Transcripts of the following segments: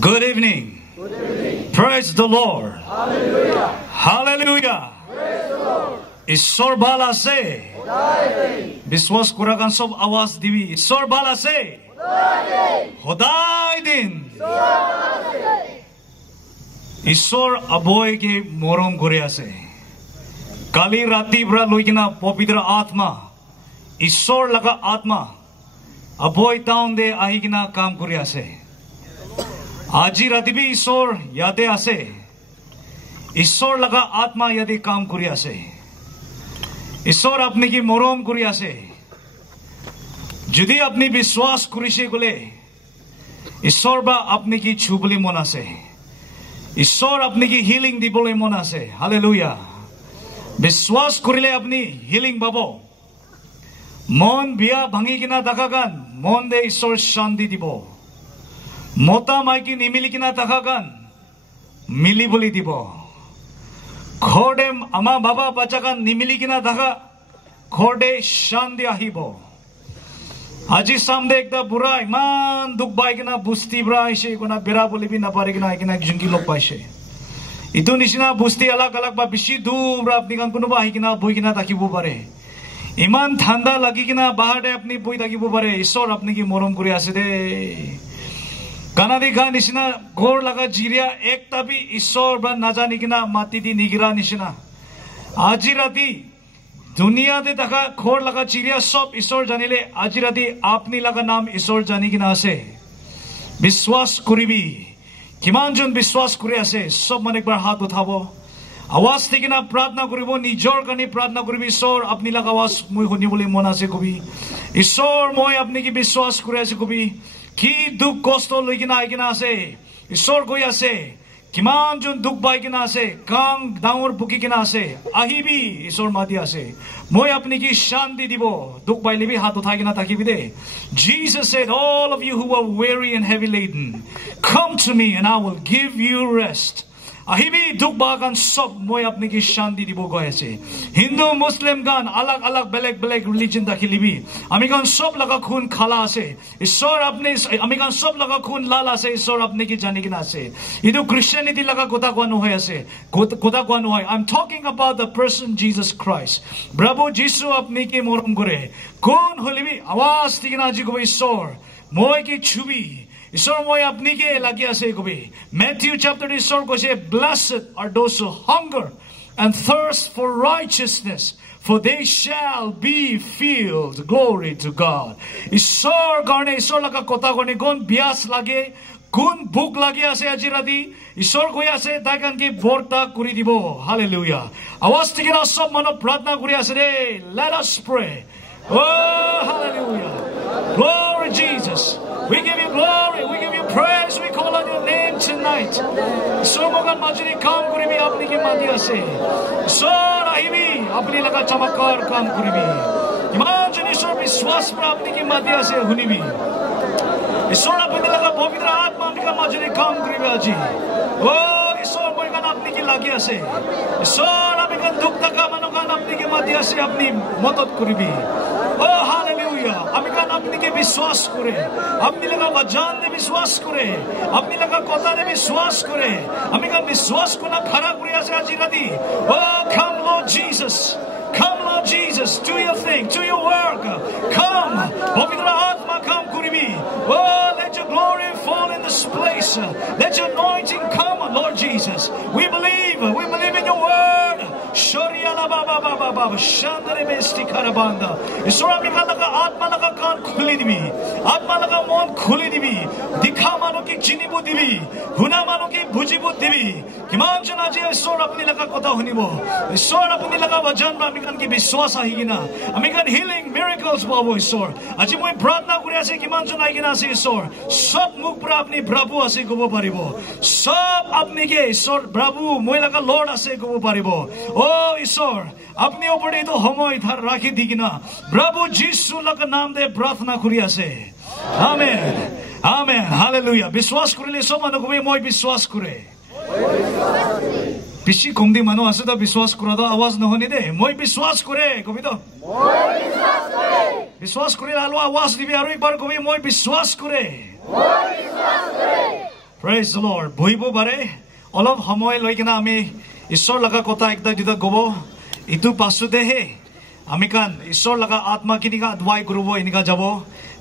Good evening. Good evening. Praise the Lord. Hallelujah. Hallelujah. Praise the Lord. ईश्वर बाला से विश्वास कुराकान सब आवाज दिवी ईश्वर बाला से खुदाई दिन ईश्वर अबोय के मोरम करे आसे काली राती ब्रा लोइकिना पवित्र आत्मा ईश्वर लगा आत्मा अबोय ताउन दे आहिकिना काम करे आसे आजी राती भी ईश्वर यादे आसे ईश्वर लगा आत्मा यदि काम करे आसे ईश्वर अपने की मरम करि आसे যদি আপনি বিশ্বাস কৰিছে গলে ঈশ্বৰ বা আপনি কি ছুবলি মন আছে ঈশ্বৰ আপনি কি হিলিং দিবলৈ মন আছে হালেলুয়া বিশ্বাস কৰিলে আপনি হিলিং পাব মন বিয়া ভাঙি কিনা থাকাকান মন দে ঈশ্বৰ শান্তি দিব মতা মাইকি নিমিলি কিনা থাকাকান মিলি বলি দিব ঘৰতে আমা বাবা বাচ্চাকান নিমিলি কিনা থাকা ঘৰতে শান্তি আহিব আজি সামনে একটা বুড়া ইমান দুখ পাই কিনা বুস্তি ব্রা আইছে কোনা বেৰা বলিবি নাপাৰে কিনা কিনা জুঙ্গি লগ পাইছে ইটো নিচিনা বুস্তি আলাক আলাক বা বেছি দূৰ আপনি কান কোনোবা আহি কিনা বহি কিনা থাকিব পাৰে ইমান ঠাণ্ডা লাগি কিনা বাহাৰে আপনি বহি থাকিব পাৰে ঈশ্বৰ আপনি কি মৰম কৰি আছে দে কানাদি গা নিচিনা ঘৰ লগা জিৰিয়া একটা বি ঈশ্বৰ বা নাজানি কিনা মাটি দি নিগিৰা নিচিনা আজি ৰাতি दुनिया दे तका खोर लगा चिड़िया सब ईश्वर जानिले आज राति आपनी लगा नाम ईश्वर जानी किना आसे विश्वास करिबी किमान जन विश्वास करे आसे सब मन एक बार हाथ उठाबो आवाज दे किना प्रार्थना करिबो निजर काने प्रार्थना करिबी ईश्वर आपनी लगा आवाज মই শুনিবলৈ মন আছে কবি ईश्वर মই আপনি কি বিশ্বাস কৰে আছে কবি কি দুখ কষ্ট লৈ কিনা আই কিনা আছে ईश्वर গৈ আছে কিমান জন দুখ পাই কিনা আছে কাং ডাঙৰ বুকি কিনা আছে আহিবি ঈশ্বৰ মাতি আছে মই আপনি কি শান্তি দিব দুখ পাইলেবি হাত উঠাই কিনা থাকিবি দে Jesus said all of you who are weary and heavy laden come to me and I will give you rest আহিবি দুখ বাগান সব মই আপনি কি শান্তি দিব গৈ আছে হিন্দু মুসলিম গান আলাগ আলাগ বেলেগ বেলেগ রিলিজন দেখিলিবি আমি গান সব লাগা খুন খালা আছে ঈশ্বৰ আপনি আমি গান সব লাগা খুন লাল আছে ঈশ্বৰ আপনি কি জানি কিনা আছে ইটো ক্ৰিশ্চিয়ানিটি লাগা কথা কোৱা নহয় আছে কথা কোৱা নহয় I am talking about the person Jesus Christ প্ৰভু যীশু আপনি কি মৰম কৰে কোন হলিবি আৱাজ দি কিনা আজি কব ঈশ্বৰ মই কি ছুবি ঈশ্বৰ মই আপনি কে লাগি আছে কবি Matthew chapter ঈশ্বৰ কৈছে blessed are those who hunger and thirst for righteousness for they shall be filled glory to God ঈশ্বৰ কাৰণে ঈশ্বৰ লগা কথা কোনে কোন বিয়াস লাগে কোন ভোক লাগি আছে আজি ৰাতি ঈশ্বৰ কৈ আছে তাই কান কি ভৰ্তা কৰি দিব হালেলুয়া আৱাজ দি কিনা সব মন প্ৰাৰ্থনা কৰি আছে ৰে let us pray oh hallelujah glory Jesus we give you glory we give you praise we call on your name tonight somogan majuri kaam koribi apni ki mati ase sor ahibi apni laga chamatkar kaam koribi iman jani sor vishwas par apni ki mati ase hunibi ishor apni laga pavitra atma apni ka majuri kaam koribi aji oh ishor moi kan apni ki lagi ase ishor apni kan dukh taka manokan apni ki mati ase apni madad koribi oh hallelujah আমি কান আপনি কে বিশ্বাস করে আপনি লাগা वचन দে বিশ্বাস করে আপনি লাগা কথা দে বিশ্বাস করে আমি কান বিশ্বাস কোনা খাড়া করে আছে আজি রাতি oh come Lord Jesus do your thing do your work come পবিত্র আত্মা come করিবি oh let your glory fall in this place let your anointing come Lord Jesus we believe in your word Shoria la baba baba baba shandare besti karabanda ishor ami laga atma laga kan khuli dibi atma laga mon khuli dibi dikha mano ki jinibu dibi huna mano ki bujibu dibi kiman jana je ishor apni laga kotha hunibo ishor apni laga vajan ba ami kan ki vishwas ahigina ami kan healing miracles babo ishor aji moi prarthna kori ase kiman jana ahigina ase ishor sob mukh pura apni prabhu ase gobo paribo sob apni ke ishor prabhu moi laga lord ase gobo paribo oh ঈশ্বৰ আপনি ওপৰে তো সময় ধৰ ৰাখি দিকিনা প্ৰভু যীশু লগ নাম দে প্ৰাৰ্থনা কৰি আছে আমেন আমেন হালেলুয়া বিশ্বাস কৰিলে সব মানুহ কবি মই বিশ্বাস কৰে বেছি কমদি মানুহ আছে তো বিশ্বাস কৰা তো আৱাজ নহনি দে মই বিশ্বাস কৰে কবি তো মই বিশ্বাস কৰে বিশ্বাস কৰি আলো আৱাজ দিবি আৰু একবাৰ কবি মই বিশ্বাস কৰে Praise the Lord. বহিব পাৰে অলপ সময় লৈ কিনা আমি ঈশ্বৰ লগা কথা একটা দুটা ক'ব ইটো পাছতেহে আমি কান ঈশ্বৰ লগা আত্মা কিনিকা আদৱাই কৰিব এনেকা যাব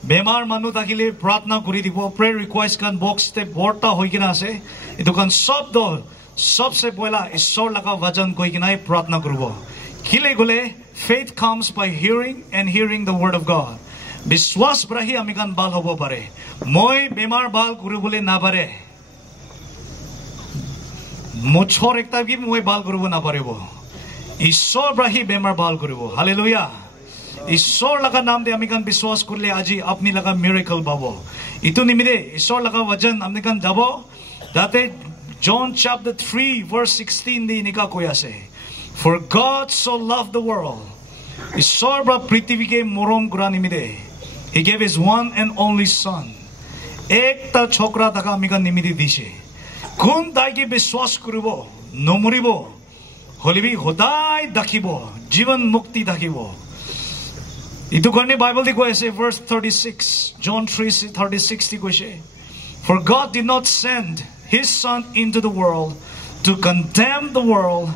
বেমাৰ মানুহ থাকিলে প্ৰাৰ্থনা কৰি দিব প্ৰেয়াৰ ৰিকুৱেষ্ট কান বক্সতে বৰ্তা হৈ কিনা আছে ইটো কান শব্দ सबसे पहला ईश्वर लगा वचन कोई कि नहीं प्रार्थना करो किले गुले faith comes by hearing and hearing the word of God विश्वास ब्राही अमिकान बाल होबो पारे मोय बेमार बाल गुरु बोले ना पारे मुछोर एकता भी मोय बाल गुरु ना पारे वो ईश्वर ब्राही बेमार बाल गुरु हालेलुया ईश्वर लगा नाम दे अमिकान विश्वास कर ले आजी अपनी लगा मिरेकल बाबो इतो निमिदे ईश्वर लगा वचन अमिकान जाबो दाते John chapter 3 verse 16 di nika koya se For God so loved the world Ishor bra prithvi ke morom kura nimide He gave his one and only son Ekta chokra taka amiga nimide dise Kun dai ke vishwas koribo nomoribo holibi hodai dakhibo jivan mukti dakhibo Itu karne Bible di koya se verse 36 John 3:36 di koya For God did not send His son into the world to condemn the world,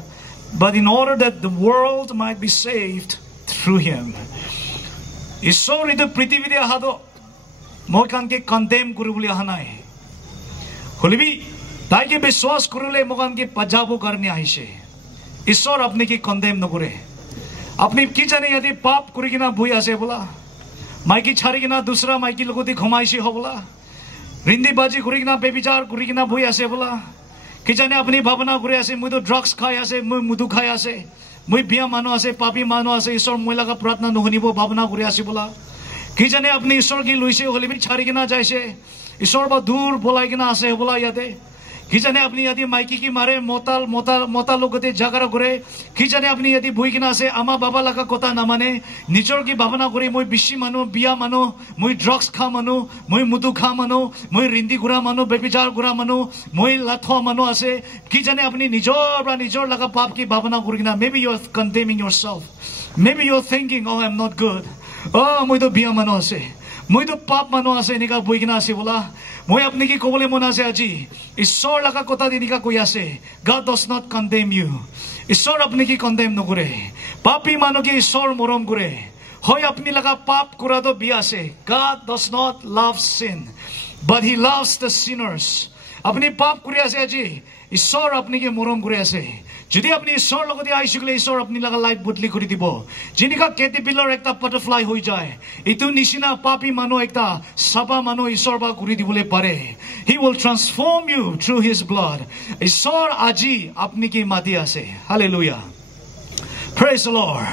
but in order that the world might be saved through him. ईश्वर इधर पृथ्वी दे हादो मोकान के condemn करू बोले हनाए होलिबी ताई के विश्वास करूले मोकान के पजाबो करने आइशे ईश्वर अपने की condemn न करे अपनी की जाने यदि पाप करी किना भूया से बोला माइकी छारी किना दूसरा माइकी लोगों दी घुमाइशी हो बोला रिंदी बाजी कुरिकना बेबिचार कुरिकना भूई आसे बोला कि जाने अपनी भावना कुरे आसे मुझे तो ड्रग्स खाए आसे मुझे मुदु खाए आसे मुझे बिया मानो आसे पापी मानो आसे ईश्वर मुझे लगा प्रार्थना नहुनी वो भावना कुरे आसे बोला कि जाने अपनी ईश्वर की लुइसे होली भी छारी किना जाइसे ईश्वर बा दूर बोलाई किना आसे बोला यादे कि जाने अपनी यदि माइकी की मारे मोता लोगों जागरा करे कि जाने अपनी यदि भूई किना से आमा बाबा लगा कोता ना माने निचोर की भावना करे मुई बिशी मानो बिया मानो मुई ड्रग्स खा मानो मुई मुदु खा मानो मुई रिंदी गुरा मानो बेबिचार गुरा मानो मुई लाथो मानो आसे कि जाने अपनी निचोर लगा पाप की भावना करिना maybe you are condemning yourself maybe you are thinking oh I am not good oh मुई तो बिया मानो आसे मुई तो पाप मानो आसे निका भूई किना आसे बोला मुई अपनी की कोबले मना से आजी ईश्वर लगा कोता दी निका कोई आसे God does not condemn you ईश्वर अपनी की condemn न करे पापी मानो की ईश्वर मोरम करे होय अपनी लगा पाप कुरा तो बिया से God does not love sin but he loves the sinners अपनी पाप कुरिया से आजी ईश्वर अपनी के मोरम करे आसे যদি আপনি ঈশ্বর লগতে আইছিলে ঈশ্বর আপনি লাগা লাইফ বদলি কৰি দিব যিনিকা কেটিপিলার একটা বাটারফ্লাই হৈ যায় ইটো নিচিনা পাপী মানুহ একটা সাবা মানুহ ঈশ্বর বা কৰি দিবলে পাৰে he will transform you through his blood ঈশ্বৰ আজি আপনি কি মাতি আছে হালেলুয়া প্ৰেজ দ্য লৰ্ড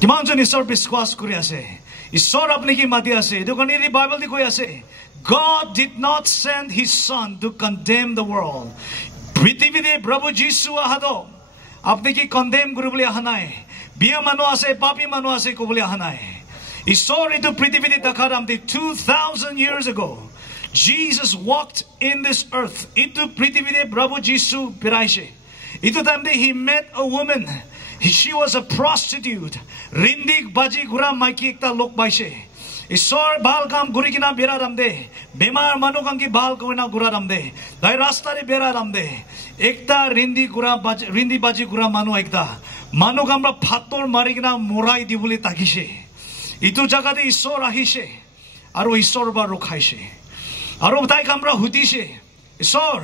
কিমানজন ঈশ্বৰ বিশ্বাস কৰি আছে ঈশ্বৰ আপনি কি মাতি আছে এটো কাৰণে এই বাইবেল দি কৈ আছে God did not send his son to condemn the world पृथ्वी दे प्रभु जीसु आहादो अपने की condemn करू बोले हनाए बिया मानो आसे पापी मानो आसे को बोले हनाए ईश्वर इतो पृथ्वी दे दखाराम दे 2000 years ago Jesus walked in this earth इतो पृथ्वी दे प्रभु जीसु पिराइशे इतो time they he met a woman she was a prostitute रिंदी बाजी गुरा माइकी एकता लोक बाइशे ईश्वर बाल काम गुरी किना बेरा राम दे बेमार मानो कांग की बाल कोना गुरा राम दे दाई रास्ता रे बेरा राम दे एकता रिंदी बाजी गुरा मानो एकता मानो कामरा फातोर मारी किना मोराई दी बोले ताकिशे इतु जगह दे ईश्वर आहिशे आरो ईश्वर बा रखाइशे आरो ताई कामरा हुतिशे ईश्वर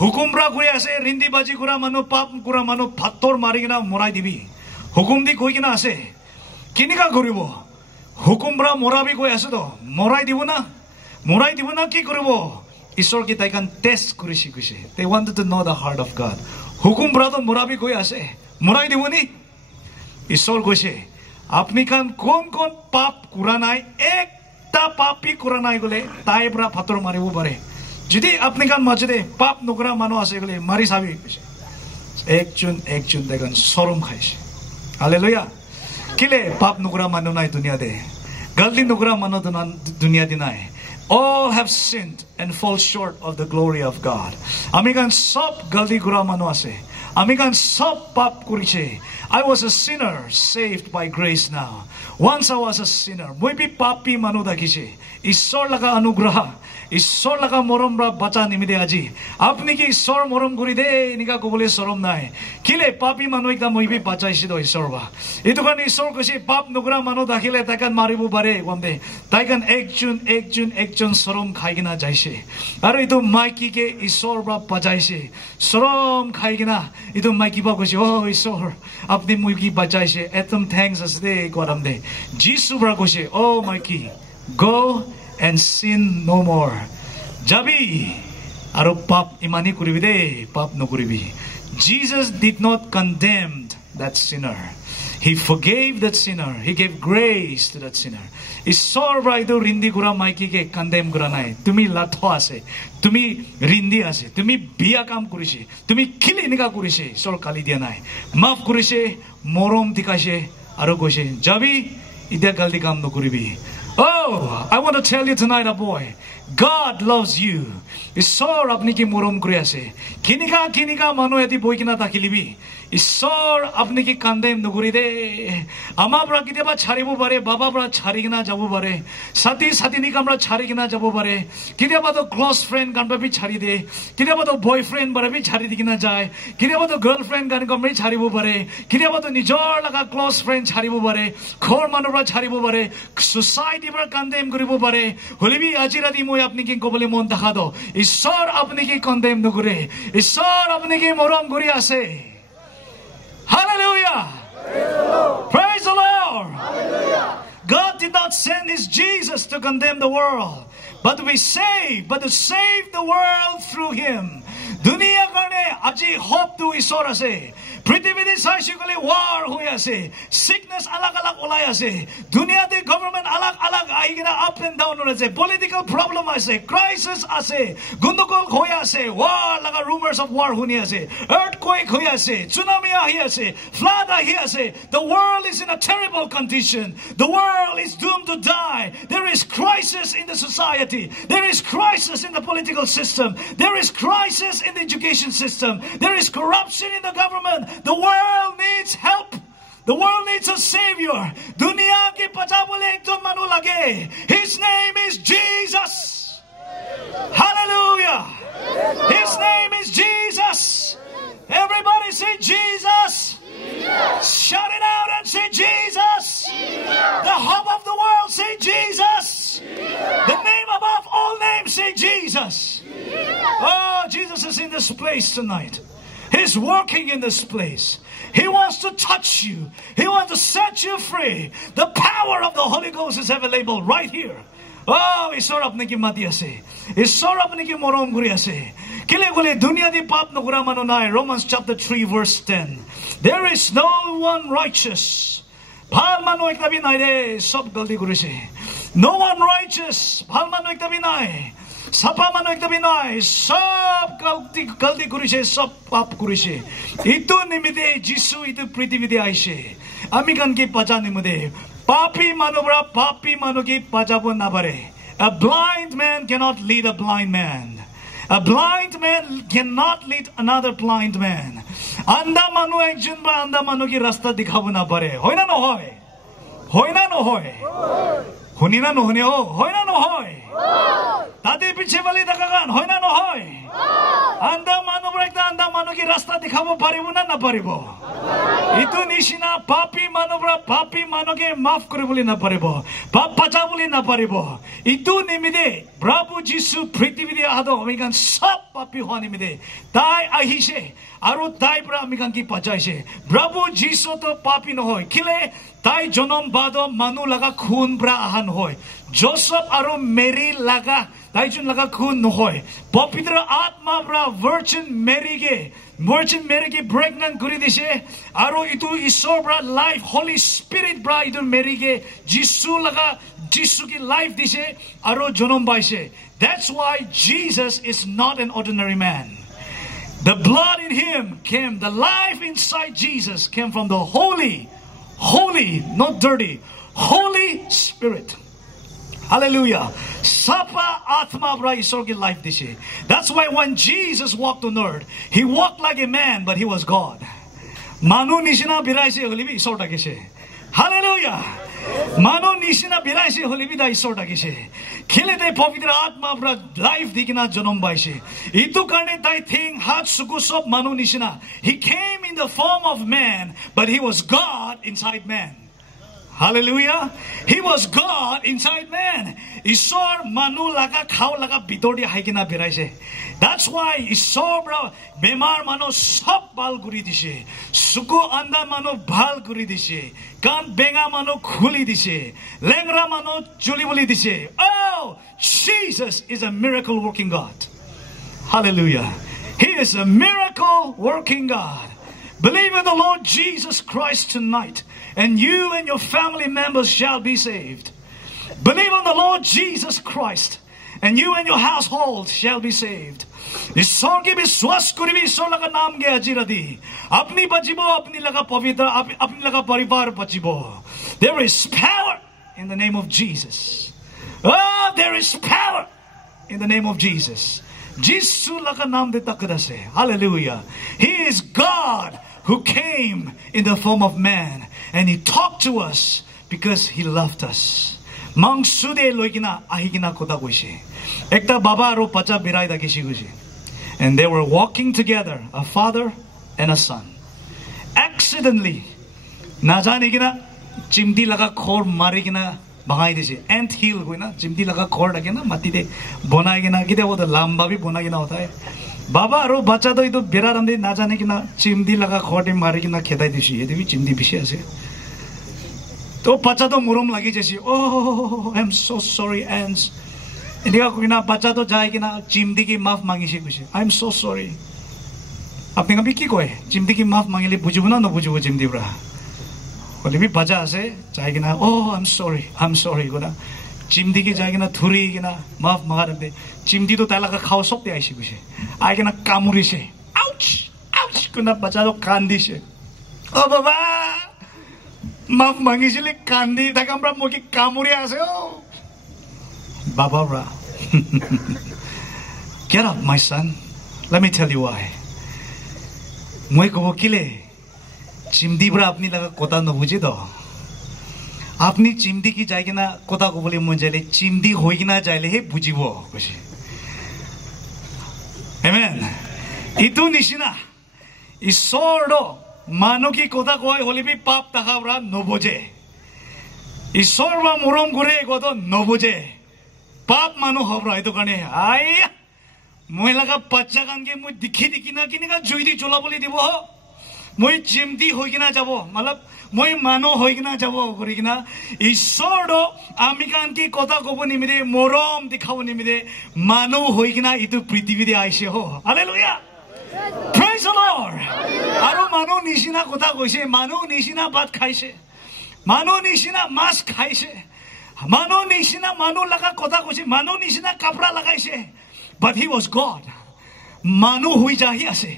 हुकुमरा गुरे आसे रिंदी बाजी गुरा मानो पाप गुरा मानो फातोर मारी किना मोराई दिबी हुकुम दी कोई किना आसे किनिका गरिबो हुकुमरा मोराबी कोई आसे तो मोराई दिबो ना की करिबो ईश्वर की ताइकान टेस्ट करिसि कइसे they wanted to know the heart of God हुकुमरा तो मोराबी कोई आसे मोराई दिबो नि ईश्वर कइसे আপনি কান কোন পাপ কুরা নাই একটা পাপী কুরা নাই গলে তাইবরা ফাতর মারিব পারে যদি আপনি কান মাঝে পাপ নকরা মানুষ আছে গলে মারি সাবি একজন দেখেন শরম খাইছে হালেলুয়া কিলে পাপ নকরা মানুষ নাই দুনিয়া দে গলতি নকরা মানুষ দুনিয়া দি নাই all have sinned and fall short of the glory of God আমি কান সব গলতি করা মানুষ আছে আমি কান সব পাপ করিছে I was a sinner saved by grace now once I was a sinner মই বি পাপী মানুষ দেখিছে ঈশ্বর লাগা অনুগ্রহ ঈশ্বৰ লগা মৰম ৰা বাচা নিমিদে আজি আপনি কি ঈশ্বৰ মৰম কৰি দে নিকা কবলে শৰম নাই কিলে পাপী মানুহ একটা মইবি বাচাইছে তো ঈশ্বৰ বা এটো কাৰণে ঈশ্বৰ কৈছে পাপ নকৰা মানুহ দেখিলে তাকান মাৰিব পাৰে গমদে তাইকান একজন শৰম খাই কিনা যাইছে আৰু এটো মাইকি কে ঈশ্বৰ বা বাচাইছে শৰম খাই কিনা এটো মাইকি বা কৈছে ও ঈশ্বৰ আপনি মইকি বাচাইছে এতম থ্যাঙ্কস আছে দে গৰম দে যিশু বা কৈছে ও মাইকি go and sin no more যাবি আৰু পাপ ইমানি কৰিবি দে পাপ নকৰিবি Jesus did not condemn that sinner he forgave that sinner he gave grace to that sinner ঈশ্বৰ বাইদো ৰিন্দি কৰা মাইকি কে কন্ডেম কৰা নাই তুমি লাথ আছে তুমি ৰিন্দি আছে তুমি বিয়া কাম কৰিছে তুমি খিলি নিকা কৰিছে ঈশ্বৰ কালি দিয়া নাই মাফ কৰিছে মৰম দিখাইছে আৰু কৈছে যাবি ইটা গালদি কাম নকৰিবি Oh, I want to tell you tonight, boy, God loves you. ঈশ্বৰ আপনি কি মৰম কৰি আছে কিনিকা মানুহ এটি বই কিনা থাকিলিবি ঈশ্বৰ আপনি কি কান্দেম নকৰি দে আমাৰ পৰা কেতিয়াবা ছাৰিব পাৰে বাবা পৰা ছাৰি কিনা যাব পাৰে সাথী নিকামৰা ছাৰি কিনা যাব পাৰে কেতিয়াবা তো ক্লোজ ফ্ৰেণ্ড কানবাবি ছাৰি দে কেতিয়াবা তো বয়ফ্ৰেণ্ড বাৰবি ছাৰি দি কিনা যায় কেতিয়াবা তো গাৰ্লফ্ৰেণ্ড কানকমৰি ছাৰিব পাৰে কেতিয়াবা তো নিজৰ লগা ক্লোজ ফ্ৰেণ্ড ছাৰিব পাৰে ঘৰ মানুহৰ পৰা ছাৰিব পাৰে সোসাইটিৰ পৰা কান্দেম কৰিব পাৰে হলিবি আজি ৰাতি মই আপনি কি কবলে মন দেখা দ ঈশ্বৰ আপনি কি কন্ডেম নকৰে ঈশ্বৰ আপনি কি মৰম কৰি আছে Hallelujah Praise the Lord Hallelujah God did not send his Jesus to condemn the world but to save the world through him দুনিয়া কাৰণে আজি hope to ঈশ্বৰ আছে পৃথিৱীতে সাইসকলে war হৈ আছে sickness alag ওলাই আছে দুনিয়াতে government alag আইগিনা up and down হৈছে political problem আছে crisis আছে গণ্ডগোল হৈ আছে war লগা rumors of war শুনি আছে earthquake হৈ আছে tsunami আহি আছে flood আহি আছে the world is in a terrible condition the world is doomed to die there is crisis in the society there is crisis in the political system there is crisis in the education system there is corruption in the government the world needs help the world needs a savior dunia ki bachawole ekjon manu lage his name is Jesus hallelujah his name is Jesus everybody say Jesus shout it out and say Jesus the hope of the world say Jesus the name above all names say Jesus oh Jesus is in this place tonight he's working in this place he wants to touch you he wants to set you free the power of the Holy Ghost is available right here oh ঈশ্বৰ আপনি কি মাতি আছে ঈশ্বৰ আপনি কি মৰম কৰি আছে কিলে গলে দুনিয়াতে পাপ নকৰা মানুহ নাই Romans chapter 3 verse 10 there is no one righteous ভাল মানুহ একটা বি নাই রে সব গলতি কৰিছে no one righteous ভাল মানুহ একটা বি নাই সাপা মানুহ একটা বি নাই সব গলতি কৰিছে সব পাপ কৰিছে ইটো নিমিতে যিশু ইটো পৃথিৱীতে আইছে আমি কান কি পাজা নিমিতে পাপী মানুহৰা পাপী মানুহ কি পাজাব নাবাৰে a blind man cannot lead a blind man a blind man cannot lead another blind man আন্ধা মানুহ একজন বা আন্ধা মানুহ কি ৰাস্তা দেখাব নাপাৰে হয় না নহয় শুনি না নহনি হয় না নহয় তাতে পিছে বলি দেখা গান হয় না নহয় আন্ধা মানুহ একটা আন্ধা মানুহ কি ৰাস্তা দেখাব পাৰিব না নাপাৰিব ইটো নিচিনা পাপী মানুহকে মাফ কৰিবলৈ নাপাৰিব পাপ বাচাবলৈ নাপাৰিব ইটো নিমিতে প্ৰভু যীশু পৃথিৱীতে আহাদ আমি গান সব পাপী হোৱা নিমিতে তাই আহিছে আৰু তাই পৰা আমি গান কি বাচাইছে প্ৰভু যীশু তো পাপী নহয় কিলে তাই জনম বাদ মানুহ লগা খুন পৰা আহা নহয় জোসেফ আৰু মেৰী লগা তাইজন লগা খুন নহয় পবিত্ৰ আত্মা পৰা ভাৰ্জিন মেৰীকে প্ৰেগনেন্ট কৰি দিছে আৰু ইটো ঈশ্বৰ পৰা লাইফ হলি স্পিৰিট পৰা ইটো মেৰীকে যিশু কি লাইফ দিছে আৰু জনম পাইছে that's why Jesus is not an ordinary man the blood in him came the life inside Jesus came from the holy not dirty holy spirit hallelujah sapa atma bra ishor ki life dishe that's why when Jesus walked on earth he walked like a man but he was God manu nishina biraise holibi ishor takise hallelujah Mano nisina biraise holibida isor dakise. Khile dai pavitra atma pra life dikina janam baise. Itu karne dai thing hat suku sob mano nisina. He came in the form of man, but he was God inside man. Hallelujah. He was God inside man. Isor manu laga khao laga bitor dia haikina biraise. That's why Isor bra bemar mano sab bal guri dise. Suku anda mano bal guri dise. Kan benga mano khuli dise. Lengra mano juli boli dise. Oh, Jesus is a miracle working God. Hallelujah. He is a miracle working God. Believe in the Lord Jesus Christ tonight, and you and your family members shall be saved. Believe on the Lord Jesus Christ, and you and your household shall be saved. ईश्वर के विश्वास करी भी ईश्वर लगा नाम के अजीरदी अपनी बचिबो अपनी लगा पवित्र अपनी लगा परिवार बचिबो. There is power in the name of Jesus. Oh, there is power in the name of Jesus. Jesus laka naam de takdase. Hallelujah. He is God who came in the form of man, and he talked to us because he loved us. Mang sude loigina ahigina kota goishi. Ekta baba aro pacha birai da kishi goishi. And they were walking together, a father and a son. Accidentally, na jane kina chimdi laga khor mari kina bhangai dise. Ant hill hoi na chimdi laga khor dake na mati de bonai kina kide wo to lamba bhi bonai kina hota hai. Baba aro bacha to ito bera ramde na jane kina chimdi laga khor de mari kina khedai dise. Ye devi chimdi bishi ase. To bacha to murom lagi jesi. Oh, I'm so sorry, ants. इनका कोई ना बच्चा तो जाएगी ना चिमटी की माफ मांगी सी कुछ. I'm so sorry. आपने कभी की कोई चिमटी की माफ मांगे ले बुझो ना बुझो चिमटी बरा. बोले भी बच्चा से जाएगी ना. Oh, I'm sorry को ना चिमटी की जाएगी ना थुरी की ना माफ मांगा रहे. चिमटी तो ताला का खाओ सब ते ऐसी कुछ. आएगी ना कामुरी से. Ouch को ना बच्चा तो कांदी से. Oh बाबा माफ मांगी से ले कांदी तक हम लोग मोकी कामुरी आसे हो. Baba, get up, my son. Let me tell you why. Moi ko kile chimdi bra apni laga kota no bujhe do. Apni chimdi ki jaayegi na kota ko bole mon jale chimdi hoigi na jaile he bujibo kuchi. Amen. Itu nishina. Isordo mano ki kota ko hole bi pap takabra no boje. Isorba morom gure ko to no boje. पाप मानो खबर है तो कने आया महिला का बच्चा कान के मुझे दिखी ना किन्हीं का जुईदी चोला बोली दिवो हो मुझे चिमटी होगी ना जाबो मतलब मुझे मानो होगी ना जाबो करी ना ईश्वरो आमिकान की कोता को बनी मेरे मोरम दिखाओ नहीं मेरे मानो होगी ना इतु पृथ्वी दे आइसे हो. हालेलुया. Praise the Lord. आरो मानो निशिना कोता कोइसे मानो निशिना बात खाइसे मानो निशिना मांस खाइसे Mano nishina mano laga kota kosi mano nishina kapra lagaise. But he was God. Mano hui jahi ase.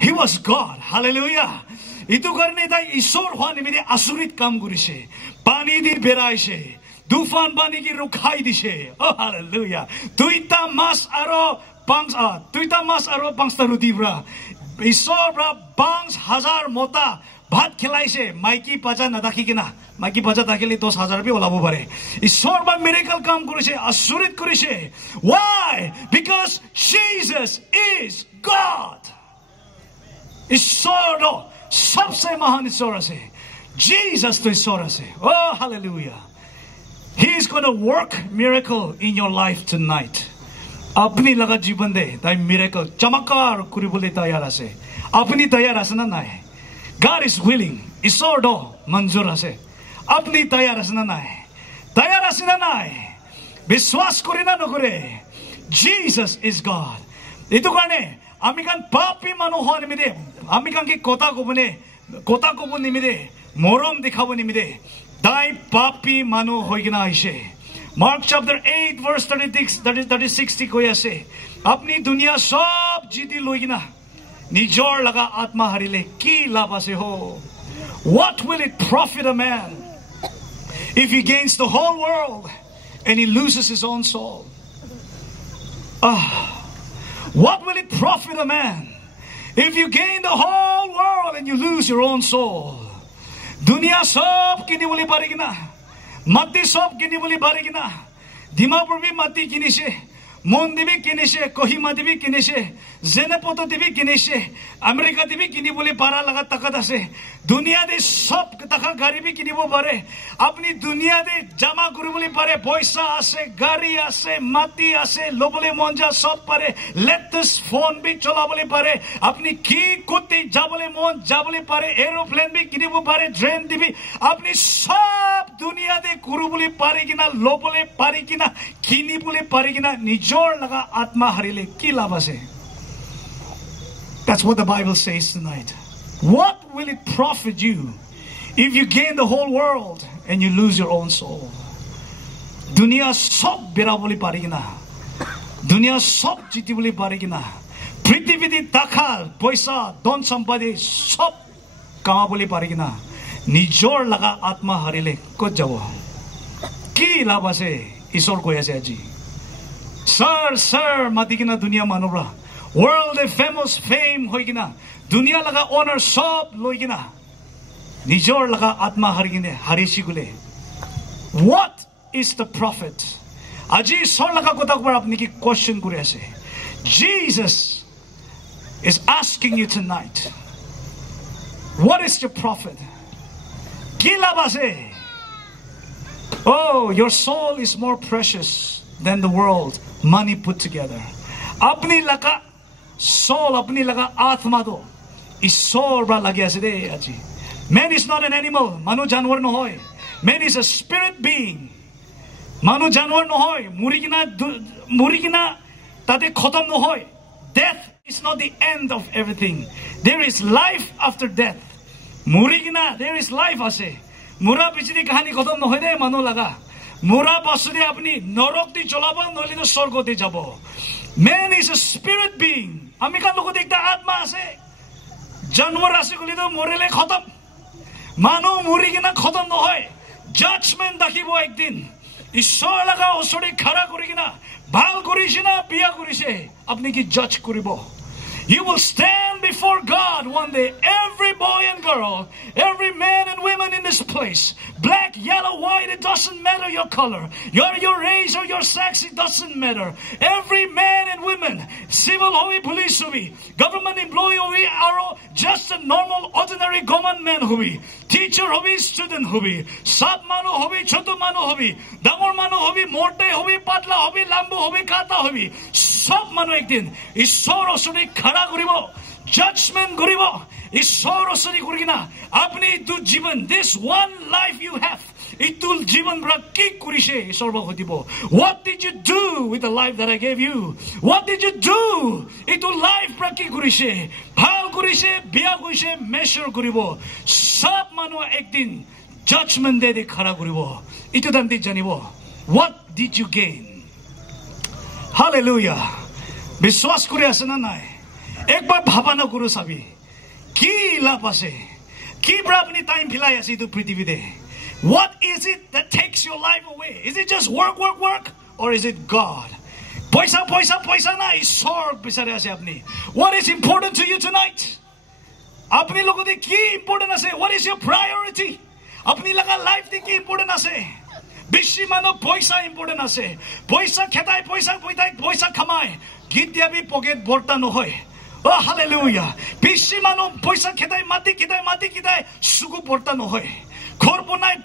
He was God. Hallelujah. Itu karne dai Ishor hwane mere asurit kam gurise. Pani di beraise. Dufan bani ki rukhai dise. Oh hallelujah. Tuita mas aro pangsta rudibra. Ishor bra bangs hazar mota. भात खिलाइसे Mikey पाचा नदाखी किना Mikey पाचा दाखिले 10,000 भी ओलाबो पारे. ईश्वर बा miracle काम करिसे आश्चर्य करिसे. Why? Because Jesus is God. ईश्वर नो सबसे महान ईश्वर है. Jesus तो ईश्वर है. Oh hallelujah. He is going to work miracle in your life tonight. अपनी लगा जीवन दे ताई miracle चमत्कार करी बोले तैयार है. अपनी तैयार है ना नहीं. God is willing. ईश्वर दो मंजूर है. अपनी तैयार है ना है. तैयार है ना है. विश्वास करे ना न करे. Jesus is God. itu karena amikan papi manu hon nimide. amikan ki kota ko bun nimide. morom dikhabo nimide. Dai papi manu hoigina aise. Mark chapter 8 verse 36 ko ase. अपनी दुनिया सब जीती लोगिना निजोर लगा आत्मा हरिले की लाभ से हो. What will it profit a man if he gains the whole world and he loses his own soul? What will it profit a man if you gain the whole world and you lose your own soul? दुनिया सब किनी बोली पारेगी ना মাটি সব কিনিবলৈ পাৰে কিনা ডিমাপুৰ বি মাটি কিনিছে মন্দিবি কিনিছে কহিমা দিবি কিনিছে জেনেপটো দিবি কিনিছে আমেৰিকা দিবি কিনিবলৈ পাৰা লগা টাকাত আছে দুনিয়াতে সব টাকা গাড়ী বি কিনিব পাৰে আপুনি দুনিয়াতে জমা কৰিবলৈ পাৰে পইচা আছে গাড়ী আছে মাটি আছে লবলৈ মন যা সব পাৰে লেটেষ্ট ফোন বি চলাবলৈ পাৰে আপুনি কি কোটি যাবলৈ মন যাবলৈ পাৰে এৰোপ্লেন বি কিনিব পাৰে ট্ৰেইন দিবি আপুনি সব দুনিয়াতে কৰিবলৈ পাৰে কিনা লবলৈ পাৰে কিনা কিনিবলৈ পাৰে কিনা নিজৰ লগা আত্মা হাৰিলে কি লাভ আছে That's what the Bible says tonight. What will it profit you if you gain the whole world and you lose your own soul? Dunia sob biraboli parigina. Dunia sob jitiboli parigina. Prithividi takha, poisa, don sampadi sob kamaboli parigina. Nijor laga atma harile ko jabo. Ki labh ase Ishor koi ase aji. Sir, matigina dunia manobra. World famous fame hoigina dunia laga honor sob loigina nijor laga atma harigine harisigule what is the prophet aji sor laga kota par apni ki question kore ase Jesus is asking you tonight what is your prophet ki labh ase oh your soul is more precious than the world money put together apni laga soul apni laga atma do Ishor bra lagi ase de aji man is not an animal manu janwar no hoy man is a spirit being manu janwar no hoy murigina tate khotam no hoy death is not the end of everything there is life after death murigina there is life ase mura pichini kahani khotam no hoy de manu laga mura pasudi apni norok ti cholaba noile to sorgo te jabo man is a spirit being আমি কান লোক দেখতা আত্মা আছে জানवर আছে কলি তো মরেলে খতম মানু মরি কিনা খতম নহয় জাজমেন্ট দেখিব একদিন ঈশ্বর লাগা ওসরে খাড়া কৰি কিনা ভাল কৰিছে না বিয়া কৰিছে আপনি কি জাজ কৰিব You will stand before God one day. Every boy and girl, every man and woman in this place, black, yellow, white, it doesn't matter your color. Your race or your sex, it doesn't matter. Every man and woman, civil hobi, police hobi, government employee hobi, or just a normal, ordinary common man hobi, teacher hobi, student hobi, sab manu hobi, chotu manu hobi, damor manu hobi, morte hobi, patla hobi, lambu hobi, kata hobi, sab manu ekdin, ishor osuri khara koribo, judgment koribo, ishor osuri korigina, apni tu jiban, this one life you have, itul jiban bra ki korise ishor ba hotibo. What did you do with the life that I gave you? What did you do? Itul life bra ki korise, bhal korise, biya korise, measure koribo. Sab manu ekdin judgment day de khara koribo. Itu danti janibo. What did you gain? Hallelujah. Biswas kori ase na nai? Ekbar bhaba na koro sabi. Ki labh ase? Ki bra apni time philai ase tu prithvi de? What is it that takes your life away? Is it just work? Or is it God? Paisa na ishor bisare ase apni. What is important to you tonight? Apni logo de ki important ase? What is your priority? Apni laga life de ki important ase? Bishi mano paisa important ase. Paisa khetai, paisa khamai. Git dia bhi pocket borta no hoy. Oh hallelujah. Bishi mano paisa khetai, mati khetai, sugu borta no hoy. Khor bonai,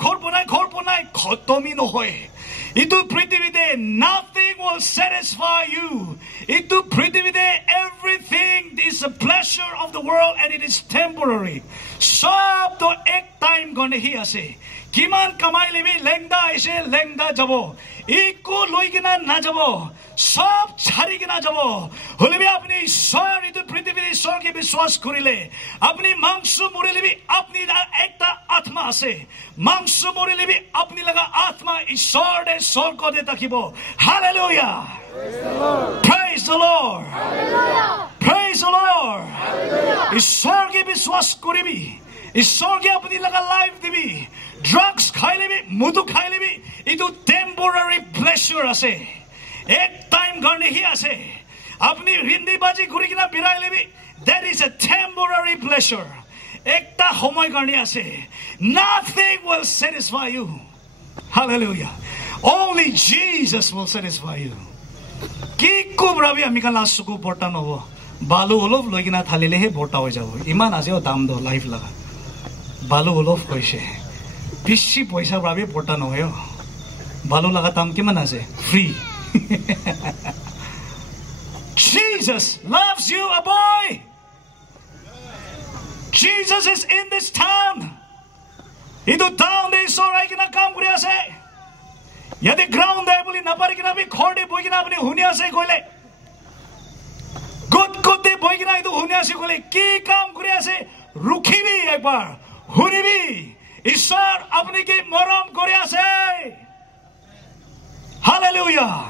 khotomi no hoy. Itu prithivide nothing will satisfy you. Itu prithivide everything is a pleasure of the world and it is temporary. Sab to ek time gone hi ase. Kiman kamai lebi lengda aise lengda jabo. Iko loigina na jabo. Sab chhari gina jabo. Holebi apni ishor itu prithivide ishor ke biswas korile. Apni mangsu more lebi apni ekta atma ase. Mangsu more lebi apni laga atma ishor de sor ko de takibo. Hallelujah. Praise the Lord. Hallelujah. Praise the Lord. Hallelujah. Ishor ke biswas koribi. Ishor ke apni laga life dibi. Drugs khai lebi, mudu khai lebi. Itu temporary pleasure ase. Ek time garne hi ase. Apni hindi baji kuri kina birai lebi. That is a temporary pleasure. Ekta homoy garne ase. Nothing will satisfy you. Hallelujah. Only Jesus will satisfy you. Kiko brabi amikan lasuku porta novo. Balu olof loigina thalilehe porta ho jabo. Iman aseo dam do life laga. Balu olof koise. Pishi poisa brabi porta no hoyo. Balu laga dam kiman ase? Free. Jesus loves you, a boy. Jesus is in this town. Itu town de sorai kina kam kuri ase. Yadi ground de boli napari kina bhi khorde boy kina apni huni ase koile. Good de boy kina itu huni ase koile. Ki kam kuri ase rukhi bhi ek bar. Huni bhi. Ishwar apni ki moram kuri ase. Hallelujah.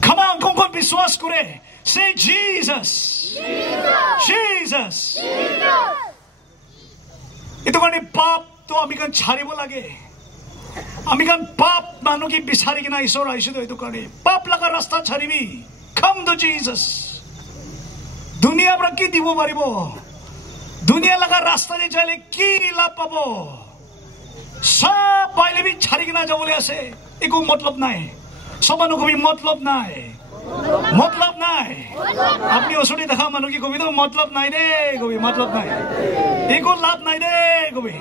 Come on, kung biswas kure. Say Jesus. Jesus. Ito kani pap to amikan chari bo lage. Amikan pap manu ki bisari kina isor aishu do ito kani. Pap laga rasta chari bi. Come to Jesus. Dunia pra ki dibo baribo. Dunia laga rasta je chale ki la pabo. Sab baile bi chari kina jabole ase. Eko matlab nahi. Sabanu ko bi matlab nahi. मतलब नहीं अपनी ओसुड़ी देखा मनु की कोई तो मतलब नहीं दे कोई मतलब नहीं एको लाभ नहीं दे कोई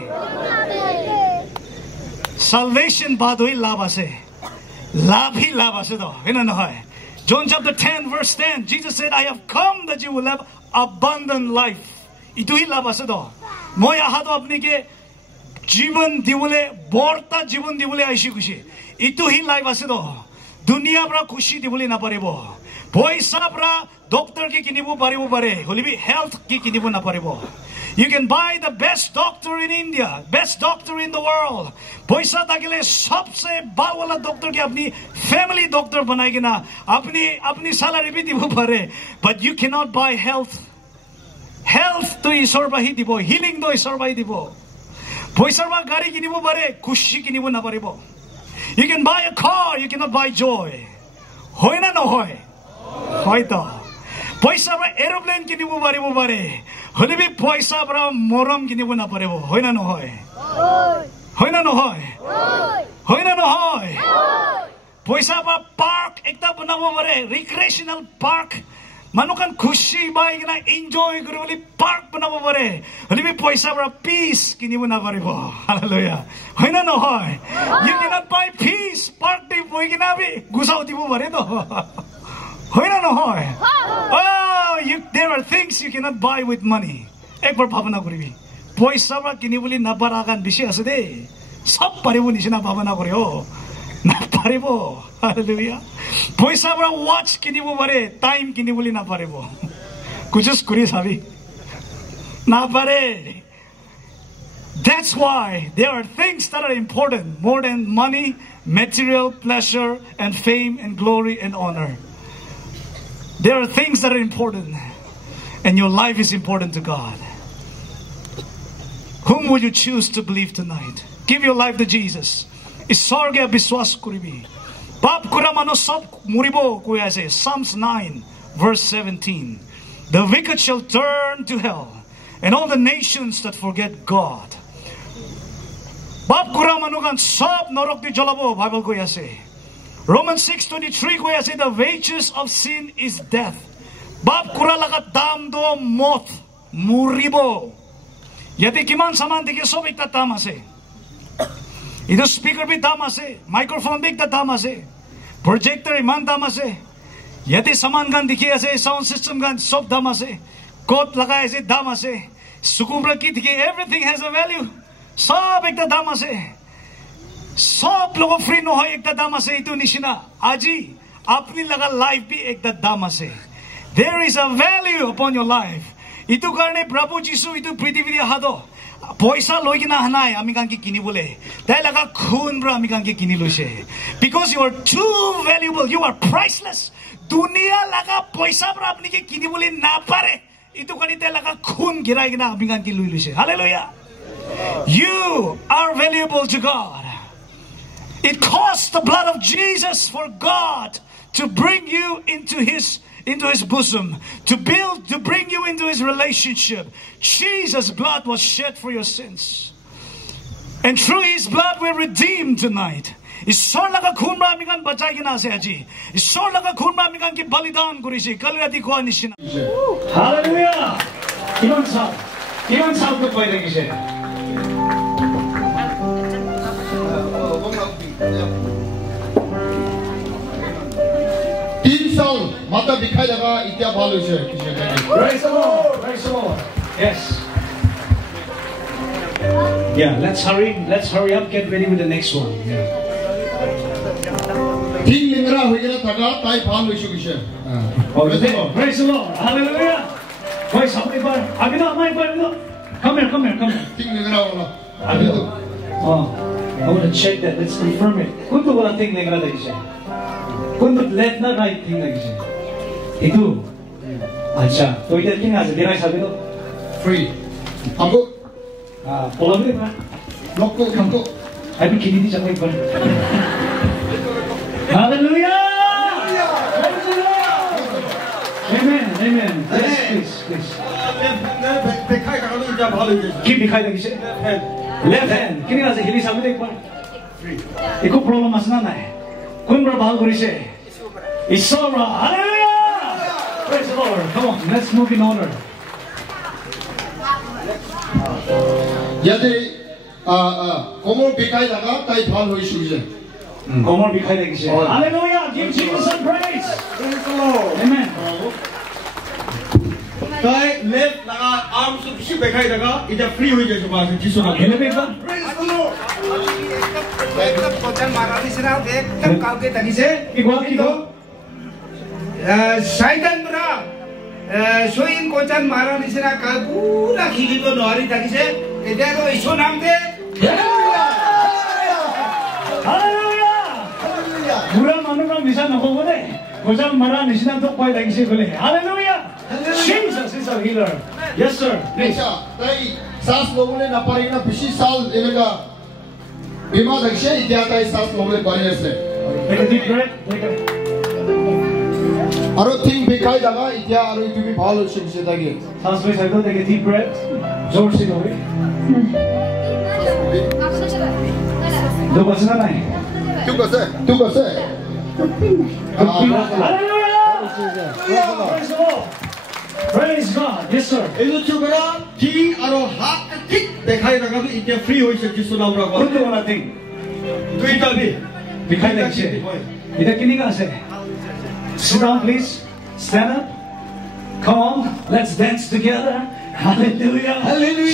salvation बात हुई लाभ आसे लाभ ही लाभ आसे तो है ना है John chapter 10 verse 10 Jesus said I have come that you will have abundant life itu ही लाभ आसे तो मैं यहाँ तो अपनी के जीवन दिवले बोर्ता जीवन दिवले ऐसी खुशी itu ही लाभ आसे तो दुनिया pra खुशी दिबोली ना पारेबो पैसा pra doctor की किनिबो पारेबो पारे होली भी health की किनिबो ना पारेबो you can buy the best doctor in India best doctor in the world पैसा ताकेले सबसे बड़ा वाला doctor की अपनी family doctor बनाएगी ना अपनी salary भी दिबो पारे but you cannot buy health to ईश्वर बाही दिबो healing तो ईश्वर बाही दिबो पैसा बा गाड़ी किनिबो पारे खुशी किनिबो ना पारेबो You can buy a car, you cannot buy joy. Hoy na no hoy. Hoy to. Paisa pra aeroplane kinibo paribo pare. Holi bi paisa pra moram kinibo na parebo. Hoy na no hoy. Hoy na no hoy. Hoy na no hoy. Paisa pra park ekta banabo pare. Recreational park. Manukan khushi bai kina enjoy karo boli park banabo pare. Holi bi paisa pra peace kinibo na parebo. Hallelujah. Hoy na no hoy. You cannot buy peace. Park di boy kina bi gusau dibo pare to. Hoy na no hoy. Oh, there are things you cannot buy with money. Ek bar bhavana koribi. Paisa pra kini boli na paragan bishi ase de. Sab parebo nishina bhavana koryo. Na parebo. Hallelujah. Paisa pra watch kini bo pare. Time kini boli na parebo. Kuchus kuri sabi. Na pare. That's why there are things that are important more than money, material, pleasure, and fame, and glory, and honor. There are things that are important, and your life is important to God. Whom will you choose to believe tonight? Give your life to Jesus. Isarge biswas kuribi. Pap kuramano sab muribo kuyase. Psalms 9 verse 17. The wicked shall turn to hell, and all the nations that forget God. Bab kuramanugan sab norok di jalabo Bible ko yase. Romans 6:23 ko yase the wages of sin is death. Bab kuralaga dam do mot muribo. Yati kiman saman dike sob ekta dam ase. Ido speaker bhi dam ase, microphone bhi ekta dam ase, projector iman dam ase. Yati saman gan dikhi ase, sound system gan sob dam ase, coat laga ase dam ase, sukubra ki dikhi everything has a value. सब एक दाम आसे सब लोगों free no है एक दाम आसे इतो निशिना आजी अपनी लगा लाइफ भी एक दाम आसे there is a value upon your life इतो करने प्रभु जीसु इतो पृथ्वी दिया हादो पैसा लोगी ना हनाय अमिकां की किनी बोले ताई लगा खून ब्रा अमिकां की किनी लोशे because you are too valuable you are priceless दुनिया लगा पैसा ब्रा अपनी की किनी बोले ना पारे इतो करने ताई लगा खून गिराएगी ना अमिकां की Louis लोशे hallelujah. You are valuable to God. It costs the blood of Jesus for God to bring you into His bosom, to bring you into His relationship. Jesus' blood was shed for your sins. And through His blood we're redeemed tonight. ईश्वर लगा खून में आमिकान बचाई के ना से अजी ईश्वर लगा खून में आमिकान की बलिदान करिशी कल राती को निश्चित हालेलुया इमान साहब को पहले किसे तीन साल माता दिखाई लगा इतना भालो से Praise the Lord yes yeah let's hurry up get ready with the next one yeah तीन लिंगरा हो गया था ताई भालो से किसे Praise the Lord hallelujah कोई सबने पर आगे ना हमारे पर ना come here तीन लिंगरा वाला आगे तो I want to check that let's confirm it कौन तो वाला तीन लिंगरा था किसे कौन तो left ना right तीन लिंगरा किसे itu अच्छा तो इधर किन आसे दिराई साबे तो free हमको पोला भी ना लोग को हमको अभी किनी दी चलने पर Hallelujah Praise the Lord Amen yes please दिखाई लगा इतना भालो से की दिखाई लगी से left hand किनी आसे हिली साबे एक बार एको प्रॉब्लम असना ना है कौन बड़ा भाग करी से ईश्वर Hallelujah Praise the Lord come on let's move in order यदि कोमर दिखाई लगा ताई भालो से किसे कोमर दिखाई लगी से Hallelujah give Jesus some praise Praise the Lord Amen ताई लेफ्ट लगा आर्म से किसी दिखाई लगा इधर फ्री हो जाए सुबह से जिसो ना हेले बेटा Praise the Lord एकदम कोचन मारानी से ना एकदम काव के तनी से की गवा की दो शैतान बरा सोइन कोचन मारानी से ना का पूरा खिली तो नौरी तनी से इधर को ईशो नाम दे Hallelujah पूरा मानो का मिशन हो बोले कोचन मारा निशान तो कोई लगी से बोले Hallelujah Jesus is our healer yes sir please अच्छा ताई सास लोगों ने ना पारी ना पिछली साल इनका बीमा लक्ष्य इतना ताई सास लोगों ने पारी ऐसे take a deep breath take a अरे तीन दिखाई लगा इतना अरे तू भी भालो से किसे ताकि सांस में side take a deep breath जोर से लो दो बचना नहीं तू कैसे Hallelujah Praise the Lord Praise God yes sir इधर चुकरा तीन अरे हाथ ठीक दिखाई लगा तो इतना फ्री हो से जिसो नाम रखा कौन तो वाला thing तू इधर भी दिखाई लगी से इधर किन्हीं का से sit down please stand up come on let's dance together Hallelujah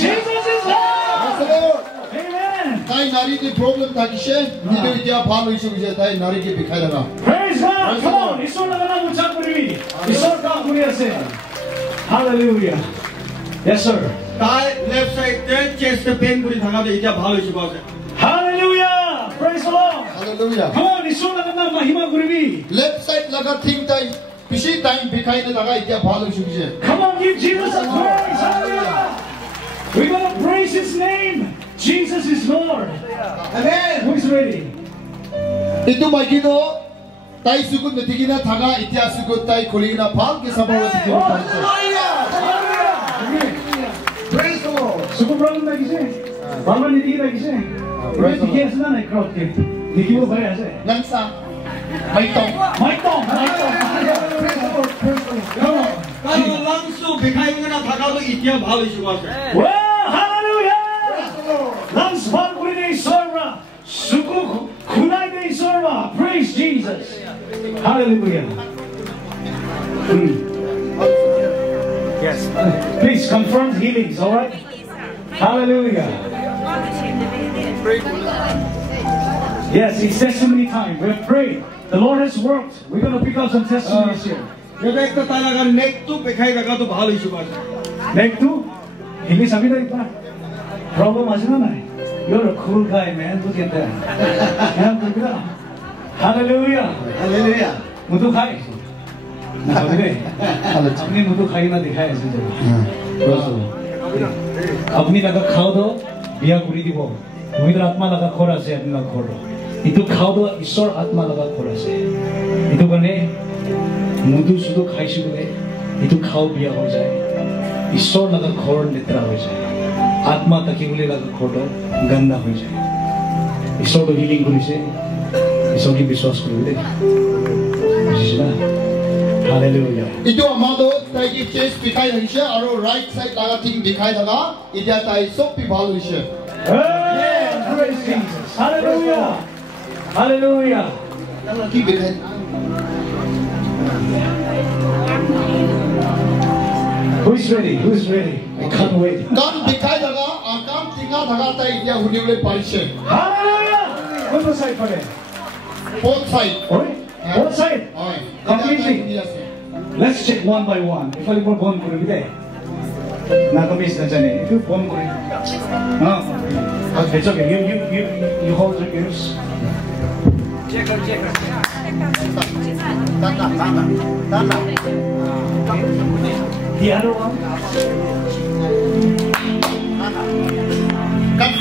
Jesus is Lord Amen ताई नारी की प्रॉब्लम था किसे इधर इतना भालो से किसे ताई नारी की दिखाई लगा Praise God come on ईश्वर लगाना मुझे करी ईश्वर का कुरिया से Hallelujah yes sir ताई लेफ्ट साइड पे चेस्ट पेन पूरी थका तो इतना भालो से बात है Hallelujah praise the Lord hallelujah come on ईश्वर लगाना महिमा करी लेफ्ट साइड लगा थिंक ताई पिछली टाइम दिखाई ने लगा इतना भालो से किसे come on give Jesus a praise Hallelujah we're gonna praise His name Jesus is Lord Amen who is ready itu bagi do tai sukut netigina thaga itya sukut tai khulina phal ke sabawat ke Praise the Lord सुको problem लगी से बाबा ने दी लगी से ये case ना नहीं crop के देखिए वो भाई ऐसे nangsa mai tong kalau langsung dikhai ngana thaga to itya bhalo suwas wow hallelujah lungs bal kuri nei sorra suko khunai nei sorra praise Jesus hallelujah yes please confirm healings all right hallelujah yes it's testimony time we have prayed the Lord has worked we're going to pick up some testimonies here jab ek ta laga neck to dikhai laga to bhalo suwas neck to healing sabhi na itna problem asna na you're a cool guy man look at that hallelujah mudu khai na sabhi apni mudu khai na dikhaya ase apni laga khao do biya kuri dibo mudir atma laga khora ase apni laga khoro itu khao do ishwar atma laga khora ase itu kane mudu sudu khaisu bole itu khao biya ho jaye ishwar laga khor nitra ho jaye atma taki bole laga khoro ganda হৈ যায় ঈশ্বৰটো healing কৰিছে ঈশ্বৰক বিশ্বাস কৰিলে বুজিছা hallelujah Itu amado tai ki chest bikhai hoise aro right side laga thing bikhai daga itia tai sob pi bhal hoise praise Jesus hallelujah hallelujah ki bikhai who's ready I can't wait kan bikhai daga akam tinga daga tai itia hunibole parise hallelujah কোন side করে both side oi both side oi completely let's check one by one if I were born kuri bide na kamis na jane if you born kuri no it's okay you hold your ears check the other one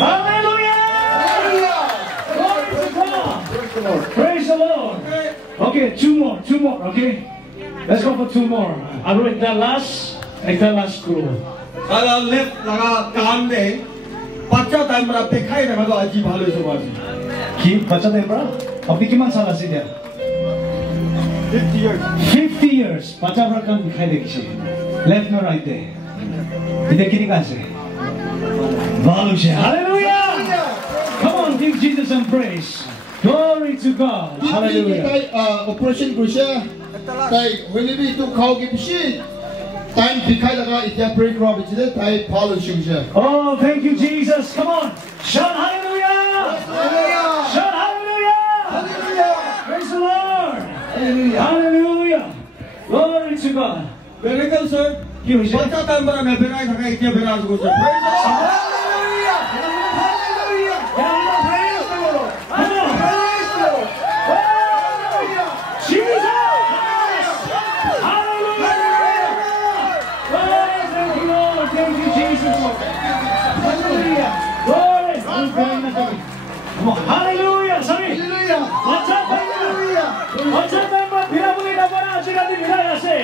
hallelujah glory to God praise the Lord okay two more okay let's go for two more I wrote that last scroll Ala left laga kaam de bacha time ra dekhai na ga aji bhalo sobar কি বাচ্চা then বড় আপনি কিমান সাল আছে দিয়া 50 years বাচ্চা বড় কাম দেখাই দেখিছে লেফট না রাইট দে এটা কি ঠিক আছে ভালো সে hallelujah come on give Jesus some praise glory to God hallelujah tai operation kurise tai holibi tu khau ki bishi time bikhai daga itia pray kra bichide tai bhal hoise oh thank you Jesus come on shout hallelujah shout hallelujah praise the Lord hallelujah glory to God very good sir কি হইছে bacha time ra na berai thaka itia berai go sir praise the Lord hallelujah praise the Lord praise the Lord Jesus hallelujah thank you Lord thank you Jesus hallelujah glory come on hallelujah sorry hallelujah what's up hallelujah what's up member birabuli na bora ajira di biraya se